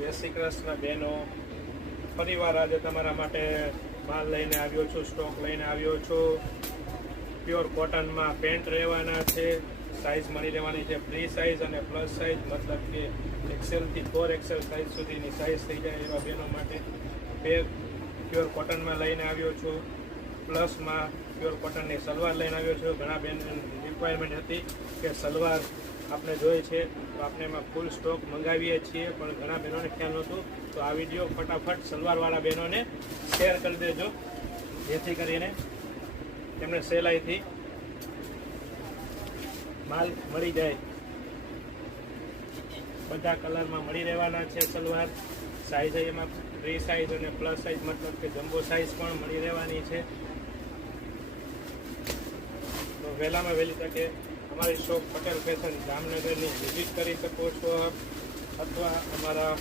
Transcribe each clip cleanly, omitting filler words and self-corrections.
જય શ્રી કૃષ્ણ બહેનો, ફરીવાર આજે તમારા માટે માલ લઈને આવ્યો છું, સ્ટોક લઈને આવ્યો છું. પ્યોર કોટનમાં પેન્ટ રહેવાના છે, સાઇઝ મળી રહેવાની છે ફ્રી સાઇઝ અને પ્લસ સાઇઝ, મતલબ કે એક્સેલથી 4XL સાઇઝ સુધીની સાઇઝ થઈ જાય એવા બહેનો માટે પ્યોર કોટનમાં લઈને આવ્યો છું. પ્લસમાં પ્યોર કોટનની સલવાર લઈને આવ્યો છું. ઘણા બેન રિક્વાયરમેન્ટ હતી કે સલવાર આપણે જોઈએ છે તો આપણે એમાં ફૂલ સ્ટોક મંગાવીએ છીએ, પણ ઘણા બહેનોને ખ્યાલ નહોતું. તો આ વિડીયો ફટાફટ સલવારવાળા બહેનોને શેર કરી દેજો, જેથી કરીને તેમને સહેલાઈથી માલ મળી જાય. બધા કલરમાં મળી રહેવાના છે સલવાર. સાઇઝ એમાં ફ્રી સાઇઝ અને પ્લસ સાઇઝ, મતલબ કે જમ્બો સાઇઝ પણ મળી રહેવાની છે. તો વહેલામાં વહેલી તકે અમારી શોપ પટેલ ફેશન જામનગરની વિઝિટ કરી શકો છો, અથવા અમારા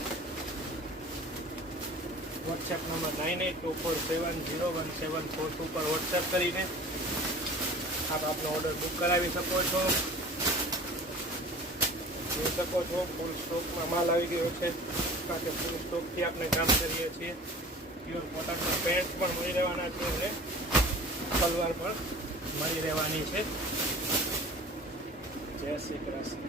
વોટ્સએપ નંબર 9824701742 પર વોટ્સએપ કરીને આપ આપનો ઓર્ડર બુક કરાવી શકો છો. જોઈ શકો છો ફૂલ સ્ટોકમાં માલ આવી ગયો છે, કારણ કે ફૂલ સ્ટોકથી આપણે કામ કરીએ છીએ. પ્યોર કોટનના પેન્ટ પણ મળી રહેવાના છે અને સલવાર પણ મળી રહેવાની છે. જય શ્રી કૃષ્ણ.